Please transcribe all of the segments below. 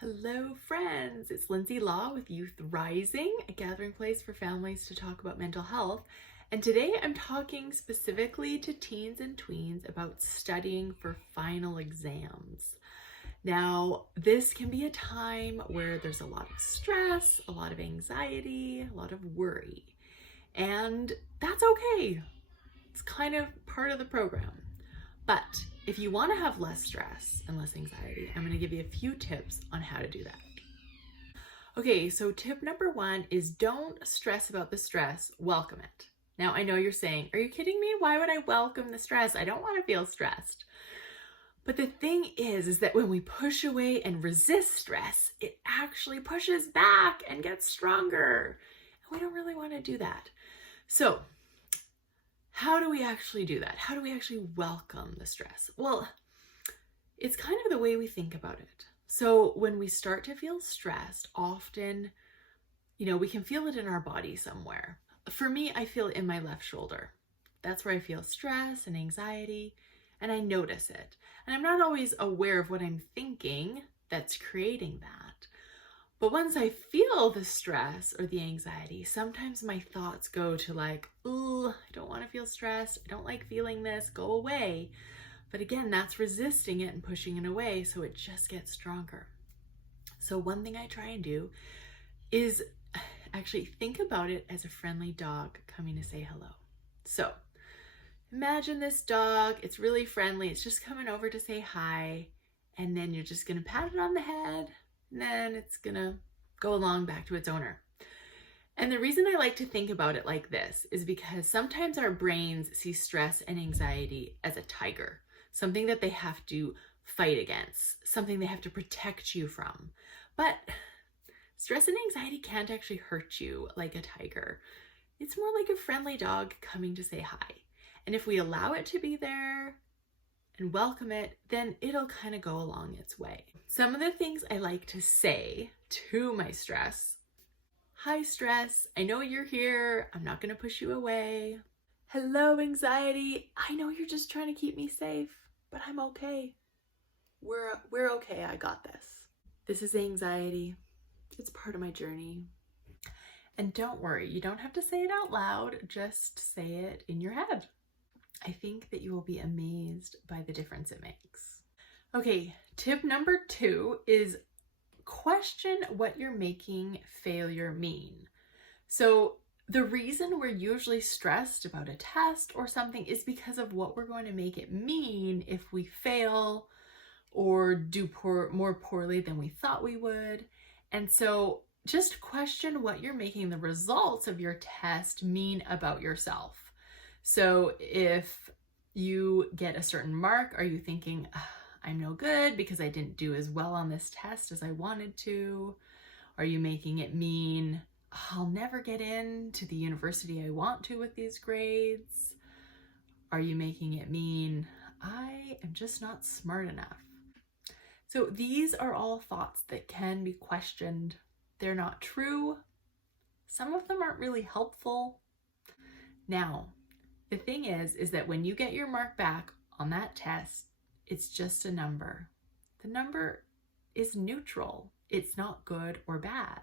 Hello friends, it's Lindsay Law with Youth Rising, a gathering place for families to talk about mental health. And today I'm talking specifically to teens and tweens about studying for final exams. Now, this can be a time where there's a lot of stress, a lot of anxiety, a lot of worry. And that's okay. It's kind of part of the program. But if you want to have less stress and less anxiety, I'm going to give you a few tips on how to do that. Okay, so tip number one is don't stress about the stress, welcome it. Now, I know you're saying, are you kidding me? Why would I welcome the stress? I don't want to feel stressed. But the thing is that when we push away and resist stress, it actually pushes back and gets stronger. And we don't really want to do that. So, how do we actually do that? How do we actually welcome the stress? Well, it's kind of the way we think about it. So when we start to feel stressed, often, we can feel it in our body somewhere. For me, I feel it in my left shoulder. That's where I feel stress and anxiety, and I notice it. And I'm not always aware of what I'm thinking that's creating that. But once I feel the stress or the anxiety, sometimes my thoughts go to like, ooh, I don't want to feel stressed. I don't like feeling this. Go away. But again, that's resisting it and pushing it away. So it just gets stronger. So one thing I try and do is actually think about it as a friendly dog coming to say hello. So imagine this dog. It's really friendly. It's just coming over to say hi. And then you're just going to pat it on the head. And then it's gonna go along back to its owner. And the reason I like to think about it like this is because sometimes our brains see stress and anxiety as a tiger, something that they have to fight against, something they have to protect you from. But stress and anxiety can't actually hurt you like a tiger. It's more like a friendly dog coming to say hi. And if we allow it to be there and welcome it, then it'll kind of go along its way. Some of the things I like to say to my stress: hi stress, I know you're here. I'm not going to push you away. Hello anxiety, I know you're just trying to keep me safe, but I'm okay. We're okay. I got this. This is anxiety. It's part of my journey. And don't worry, you don't have to say it out loud. Just say it in your head. I think that you will be amazed by the difference it makes. Okay, tip number 2 is question what you're making failure mean. So the reason we're usually stressed about a test or something is because of what we're going to make it mean if we fail or do more poorly than we thought we would. And so just question what you're making the results of your test mean about yourself. So if you get a certain mark, are you thinking, I'm no good because I didn't do as well on this test as I wanted to? Are you making it mean, I'll never get into the university I want to with these grades? Are you making it mean, I am just not smart enough? So these are all thoughts that can be questioned. They're not true. Some of them aren't really helpful. Now, the thing is that when you get your mark back on that test, it's just a number. The number is neutral. It's not good or bad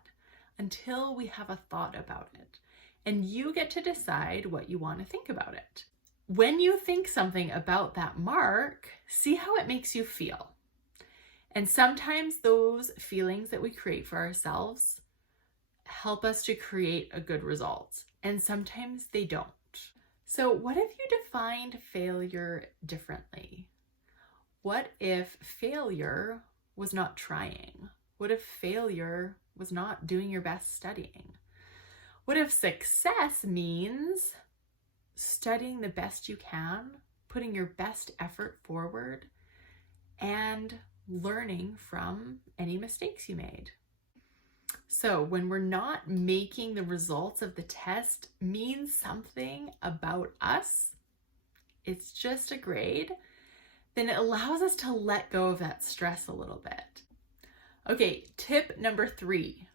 until we have a thought about it. And you get to decide what you want to think about it. When you think something about that mark, see how it makes you feel. And sometimes those feelings that we create for ourselves help us to create a good result. And sometimes they don't. So what if you defined failure differently? What if failure was not trying? What if failure was not doing your best studying? What if success means studying the best you can, putting your best effort forward, and learning from any mistakes you made? So when we're not making the results of the test mean something about us, it's just a grade, then it allows us to let go of that stress a little bit. Okay, tip number 3,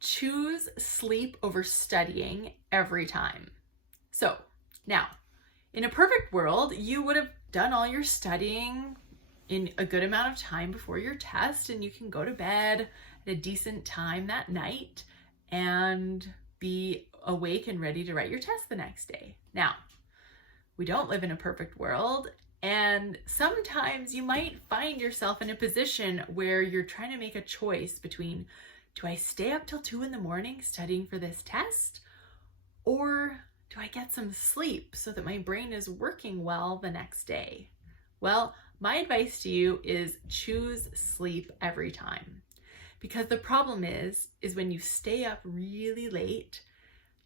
choose sleep over studying every time. So now, in a perfect world, you would have done all your studying in a good amount of time before your test, and you can go to bed at a decent time that night and be awake and ready to write your test the next day. Now, we don't live in a perfect world, and sometimes you might find yourself in a position where you're trying to make a choice between, do I stay up till 2 in the morning studying for this test, or do I get some sleep so that my brain is working well the next day? Well, my advice to you is choose sleep every time. Because the problem is when you stay up really late,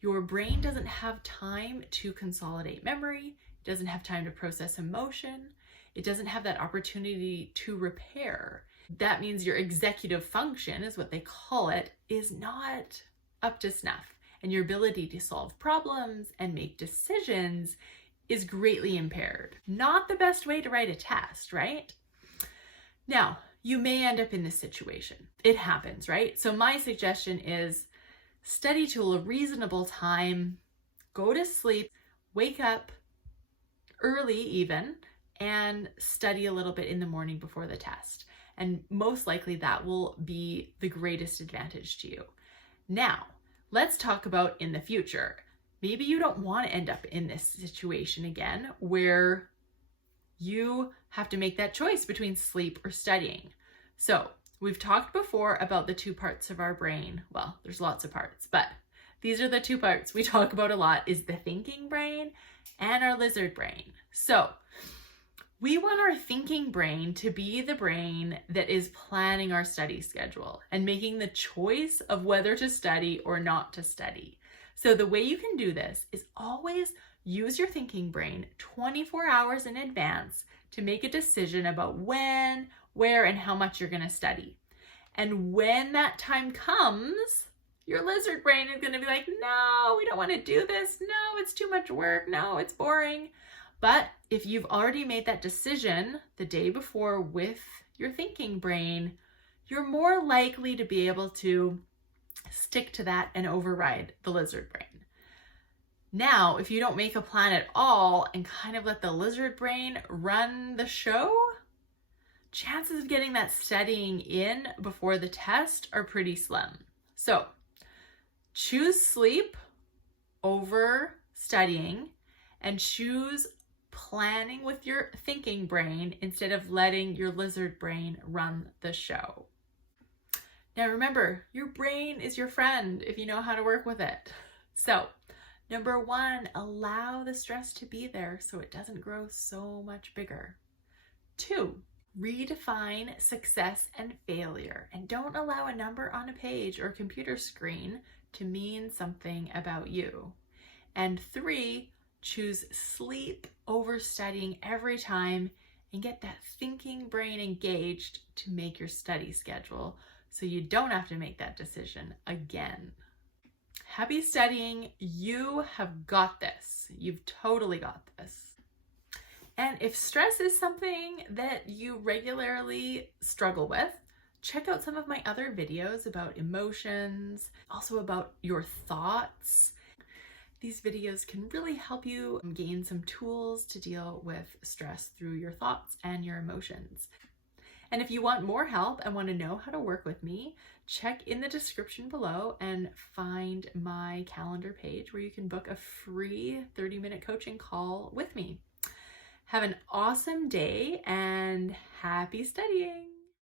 your brain doesn't have time to consolidate memory, it doesn't have time to process emotion, it doesn't have that opportunity to repair. That means your executive function, is what they call it, is not up to snuff. And your ability to solve problems and make decisions is greatly impaired. Not the best way to write a test, right? Now, you may end up in this situation. It happens, right? So my suggestion is study till a reasonable time, go to sleep, wake up early even, and study a little bit in the morning before the test. And most likely that will be the greatest advantage to you. Now, let's talk about in the future. Maybe you don't want to end up in this situation again where you have to make that choice between sleep or studying. So we've talked before about the 2 parts of our brain. Well, there's lots of parts, but these are the 2 parts we talk about a lot, is the thinking brain and our lizard brain. So we want our thinking brain to be the brain that is planning our study schedule and making the choice of whether to study or not to study. So the way you can do this is always use your thinking brain 24 hours in advance to make a decision about when, where, and how much you're going to study. And when that time comes, your lizard brain is going to be like, no, we don't want to do this. No, it's too much work. No, it's boring. But if you've already made that decision the day before with your thinking brain, you're more likely to be able to stick to that and override the lizard brain. Now, if you don't make a plan at all and kind of let the lizard brain run the show, chances of getting that studying in before the test are pretty slim. So choose sleep over studying and choose planning with your thinking brain instead of letting your lizard brain run the show. Now remember, your brain is your friend if you know how to work with it. So, number 1, allow the stress to be there so it doesn't grow so much bigger. 2, redefine success and failure, and don't allow a number on a page or computer screen to mean something about you. And 3, choose sleep over studying every time and get that thinking brain engaged to make your study schedule so you don't have to make that decision again. Happy studying. You have got this. You've totally got this. And if stress is something that you regularly struggle with, check out some of my other videos about emotions, also about your thoughts. These videos can really help you gain some tools to deal with stress through your thoughts and your emotions. And if you want more help and want to know how to work with me, check in the description below and find my calendar page where you can book a free 30-minute coaching call with me. Have an awesome day and happy studying!